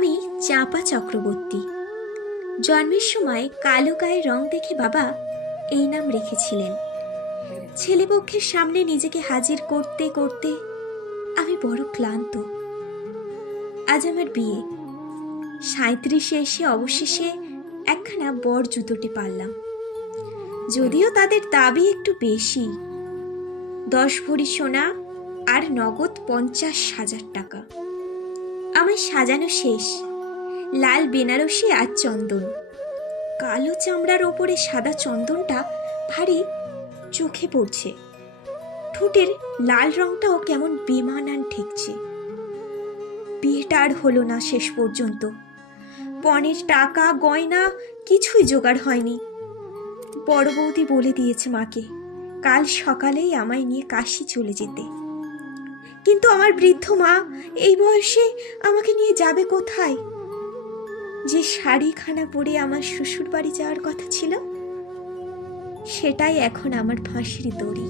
আমি চাঁপা চক্রবর্তী। জন্মের সময় কালো গায়ের রং দেখে বাবা এই নাম রেখেছিলেন। ছেলেপক্ষের সামনে নিজেকে হাজির করতে করতে আমি বড় ক্লান্ত। আজ আমার বিয়ে। 37-এ এসে অবশেষে একখানা বর জুতোতে পারলাম, যদিও তাদের দাবি একটু বেশি। 10 ভরি সোনা আর নগদ 50,000 টাকা। আমার সাজানো শেষ। লাল বেনারসি আর চন্দন, কালো চামড়ার ওপরে সাদা চন্দনটা ভারী চোখে পড়ছে। ঠোঁটের লাল রংটাও কেমন বেমানান ঠেকছে। বিয়েটা আর হলো না শেষ পর্যন্ত। পণের টাকা গয়না কিছুই জোগাড় হয়নি। বড় বৌদি বলে দিয়েছে মাকে কাল সকালেই আমায় নিয়ে কাশি চলে যেতে। কিন্তু আমার বৃদ্ধ মা এই বয়সে আমাকে নিয়ে যাবে কোথায়? যে শাড়িখানা পরে আমার শ্বশুর বাড়ি যাওয়ার কথা ছিল, সেটাই এখন আমার ফাঁসির দড়ি।